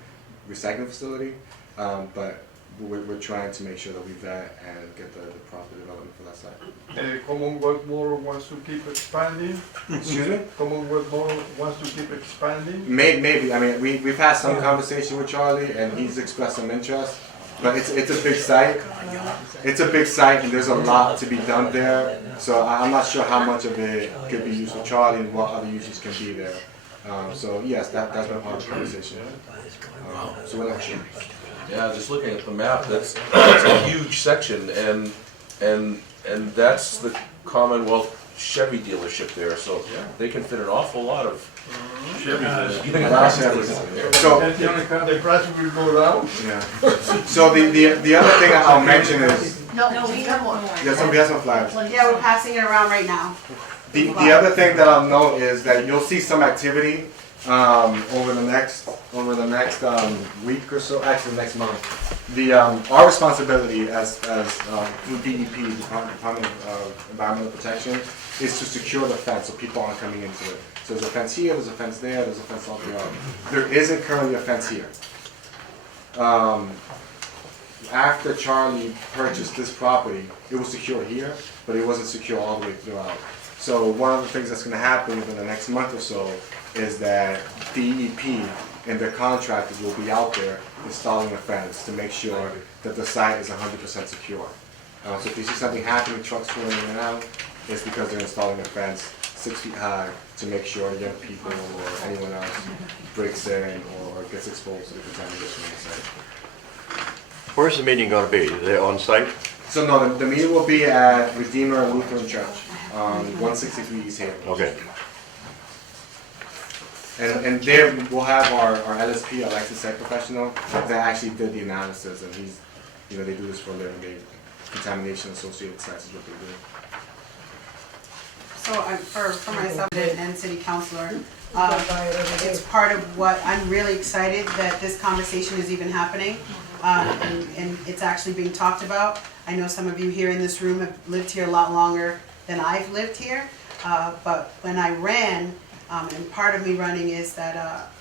recycling facility. But we're trying to make sure that we vet and get the proper development for that site. Commonwealth Motor wants to keep expanding. Excuse me? Commonwealth Motor wants to keep expanding. Maybe. I mean, we've had some conversation with Charlie, and he's expressed some interest. But it's a big site. It's a big site, and there's a lot to be done there. So I'm not sure how much of it could be used for Charlie and what other uses can be there. So yes, that's been part of the conversation. So we're not sure. Yeah, just looking at the map, that's a huge section, and that's the Commonwealth Chevy dealership there, so they can fit an awful lot of Chevys. So the price will go down. yeah. So the other thing I'll mention is No, we have more. somebody has some flyers. Yeah, we're passing it around right now. The other thing that I'll note is that you'll see some activity over the next week or so, actually next month. Our responsibility as through DEP, Department of Environmental Protection, is to secure the fence so people aren't coming into it. So there's a fence here, there's a fence there, there's a fence all throughout. There isn't currently a fence here. after Charlie purchased this property, it was secure here, but it wasn't secure all the way throughout. So one of the things that's gonna happen within the next month or so is that DEP and their contractors will be out there installing a fence to make sure that the site is 100% secure. So if you see something happening, trucks pulling in and out, it's because they're installing a fence 6 feet high to make sure young people or anyone else breaks in or gets exposed to the contamination on the site. Where's the meeting gonna be? Is it on site? So no, the meeting will be at Redeemer Lutheran Church on 163 East Haven. Okay. And there we'll have our LSP, our licensed site professional, that actually did the analysis, and he's, you know, they do this for a living. They contamination associated sites is what they do. So for myself and city councilor, it's part of what, I'm really excited that this conversation is even happening, and it's actually being talked about. I know some of you here in this room have lived here a lot longer than I've lived here, but when I ran, and part of me running is that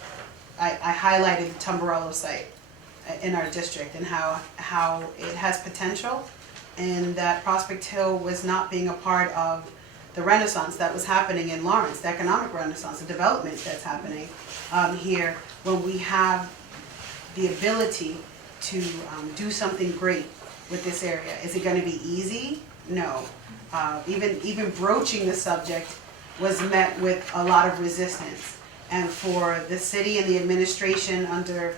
I highlighted the Tumbarello site in our district and how it has potential, and that Prospect Hill was not being a part of the renaissance that was happening in Lawrence, the economic renaissance, the development that's happening here, when we have the ability to do something great with this area. Is it going to be easy? No. Even broaching the subject was met with a lot of resistance. And for the city and the administration under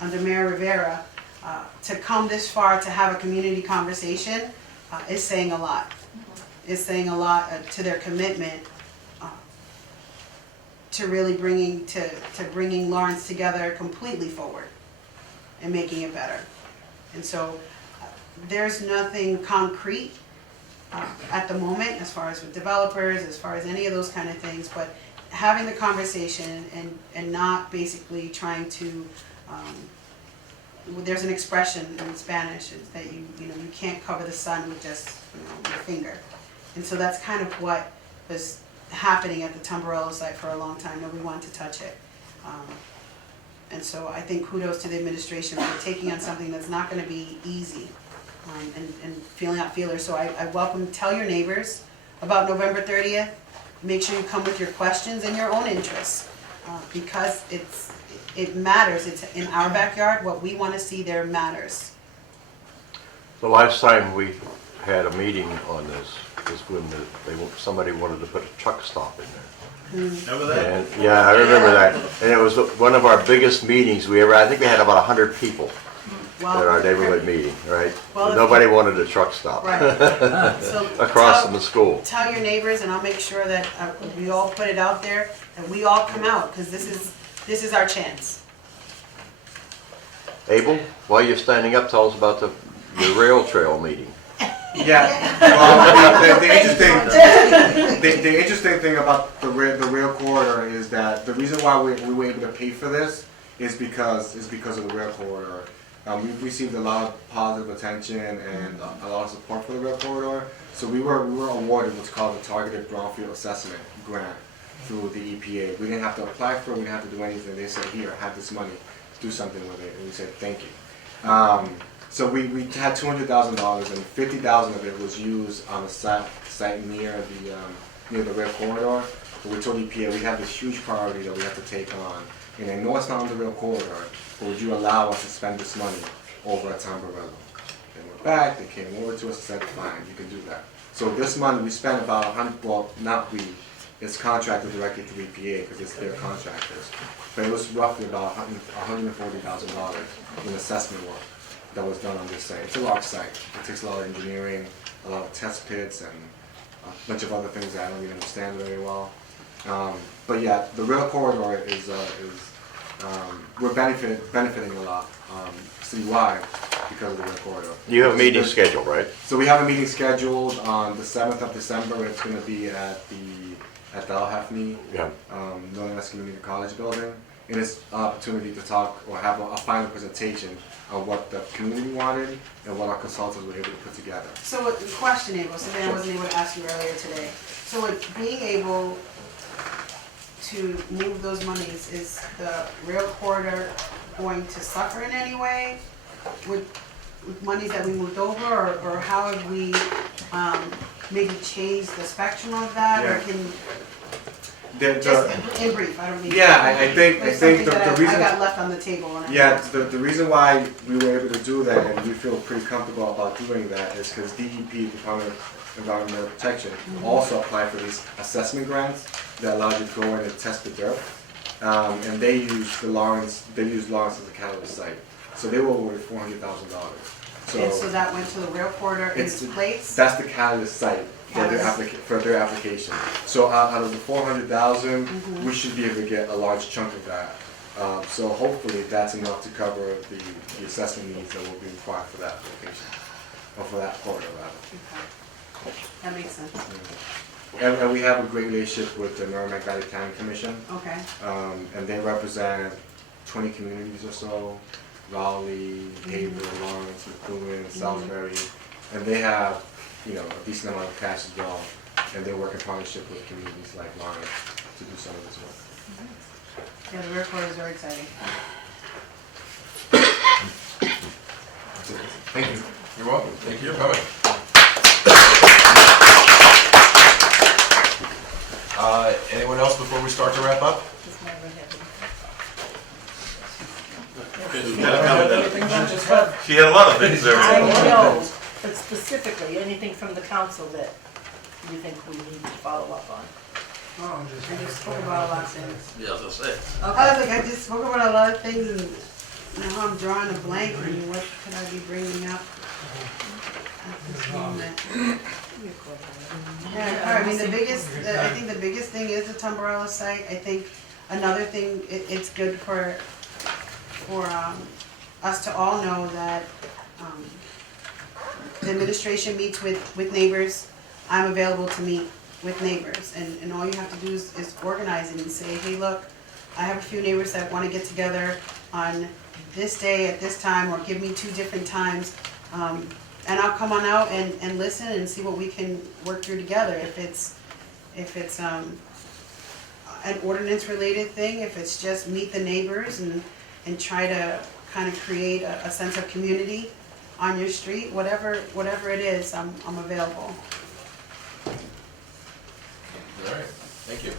Mayor Rivera to come this far to have a community conversation is saying a lot. Is saying a lot to their commitment to really bringing Lawrence together completely forward and making it better. And so there's nothing concrete at the moment as far as with developers, as far as any of those kind of things, but having the conversation and not basically trying to, there's an expression in Spanish is that you can't cover the sun with just your finger. And so that's kind of what was happening at the Tumbarello site for a long time. Nobody wanted to touch it. And so I think kudos to the administration for taking on something that's not going to be easy and feeling out feelers. So I welcome, tell your neighbors about November 30th. Make sure you come with your questions and your own interests because it matters. It's in our backyard. What we want to see there matters. The last time we had a meeting on this was when somebody wanted to put a truck stop in there. Remember that? And, yeah, I remember that. And it was one of our biggest meetings we ever, I think we had about 100 people at our neighborhood meeting, right? Well, nobody wanted a truck stop. Right. So across from the school. Tell your neighbors, and I'll make sure that we all put it out there, and we all come out, because this is our chance. Abel, while you're standing up, tell us about the rail trail meeting. Yeah. Well, the interesting thing about the rail corridor is that the reason why we were able to pay for this is because of the rail corridor. We've received a lot of positive attention and a lot of support for the rail corridor. So we were awarded what's called the Targeted Brownfield Assessment Grant through the EPA. We didn't have to apply for it. We didn't have to do anything. They said, "Here, have this money. Do something with it." And we said, "Thank you." So we had $200,000 and $50,000 of it was used on the site near the rail corridor. But we told EPA we have this huge priority that we have to take on. And I know it's not on the rail corridor, but would you allow us to spend this money over at Tumbarello? They went back, they came over to us and said, fine, you can do that. So this money we spent about not we, it's contracted directly to EPA because it's their contractors. But it was roughly about $140,000 in assessment work that was done on this site. It's a large site. It takes a lot of engineering, a lot of test pits, and a bunch of other things that I don't even understand very well. But yeah, the rail corridor is we're benefiting a lot citywide because of the rail corridor. You have a meeting scheduled, right? So we have a meeting scheduled on the 7th of December. It's going to be at the Alhafni, Northern West Community College building. And it's an opportunity to talk or have a final presentation of what the community wanted and what our consultants were able to put together. So the question, Abel, something I wasn't able to ask you earlier today. So with being able to move those monies, is the rail corridor going to suffer in any way? with monies that we moved over, or how have we, maybe changed the spectrum of that, or Yeah. can, The- just in brief, I don't need. Yeah, I think There's the something that reason. I got left on the table and I. Yeah, the reason why we were able to do that and we feel pretty comfortable about doing that is because DEP, Department of Environmental Protection, also apply for these assessment grants that allow you to go in and test the dirt. And they use Lawrence as a catalyst site. So they were awarded $400,000. And so that went to the rail corridor in its place? That's the catalyst site for their application. So out of the 400,000, we should be able to get a large chunk of that. So hopefully that's enough to cover the assessment needs that will be required for that location, or for that corridor rather. Okay. That makes sense. And we have a great relationship with the Merrimack Valley Planning Commission. Okay. And they represent 20 communities or so, Raleigh, Haverhill, Lawrence, Methuen, Salisbury. And they have, a decent amount of cash as well. And they work in partnership with communities like Lawrence to do some of this work. Yeah, the rail corridor is very exciting. Thank you. You're welcome. Thank you for coming. Anyone else before we start to wrap up? She had a lot of things there. I know, but specifically, anything from the council that you think we need to follow up on? Oh, I just spoke about a lot of things. Yeah, I was gonna say. I was like, I just spoke about a lot of things and now I'm drawing a blank and what could I be bringing up at this moment? Yeah, I mean, I think the biggest thing is the Tumbarella site. I think another thing, it's good for us to all know that the administration meets with neighbors. I'm available to meet with neighbors, and all you have to do is organize it and say, hey, look, I have a few neighbors that want to get together on this day at this time, or give me 2 different times, and I'll come on out and listen and see what we can work through together. If it's an ordinance related thing, if it's just meet the neighbors and try to kind of create a sense of community on your street, whatever it is, I'm available. All right, thank you.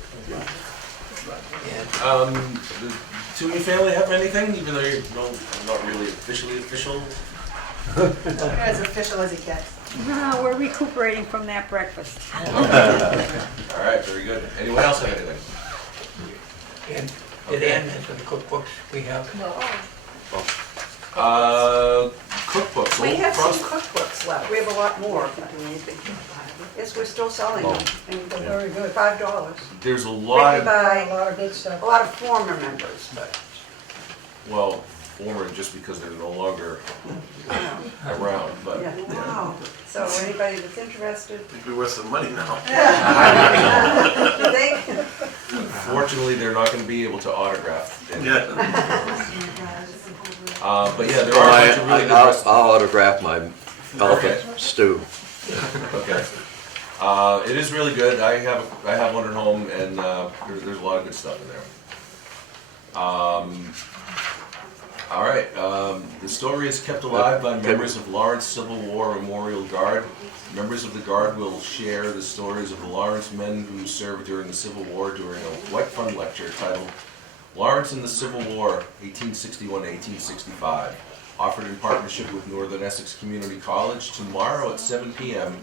The Toomey family have anything, even though you're not really officially official? As official as it gets. No, we're recuperating from that breakfast. All right, very good. Anyone else have anything? And did Ann mention the cookbooks we have? Cookbooks. We Old have some Frost- cookbooks left, we have a lot more. Yes, we're still selling them, and they're very good, $5. There's a lot Written of, by a lot of former members, but. well, former just because they're no longer around, but. Yeah, wow. So anybody that's interested, I think we're worth some money now. you think? Unfortunately, they're not gonna be able to autograph. them. Yeah. But yeah, there are a bunch of really good recipes. I'll autograph my elephant Okay. stew. Okay. It is really good. I have one at home, and there's a lot of good stuff in there. All right. The story is kept alive by members of Lawrence Civil War Memorial Guard. Members of the Guard will share the stories of the Lawrence men who served during the Civil War during a White Fun lecture titled Lawrence in the Civil War, 1861 to 1865. Offered in partnership with Northern Essex Community College tomorrow at 7 p.m.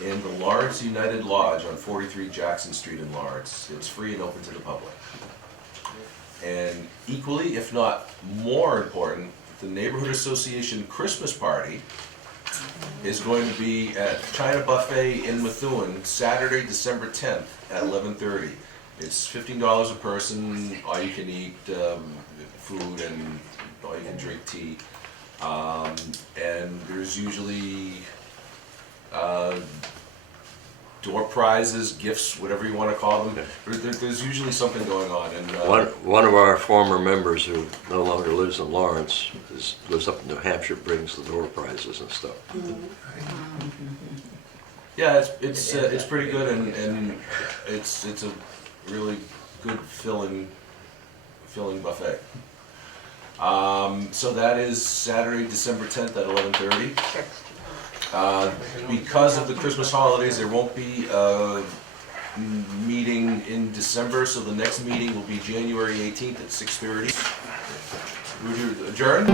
in the Lawrence United Lodge on 43 Jackson Street in Lawrence. It's free and open to the public. And equally, if not more important, the Neighborhood Association Christmas Party is going to be at China Buffet in Methuen, Saturday, December 10th at 11:30. It's $15 a person, all you can eat food and all you can drink tea. And there's usually door prizes, gifts, whatever you want to call them. There's usually something going on. And One of our former members who no longer lives in Lawrence, lives up in New Hampshire, brings the door prizes and stuff. yeah, it's pretty good, and it's a really good filling buffet. So that is Saturday, December 10th at 11:30. Because of the Christmas holidays, there won't be a meeting in December, so the next meeting will be January 18th at 6:30. Would you adjourn?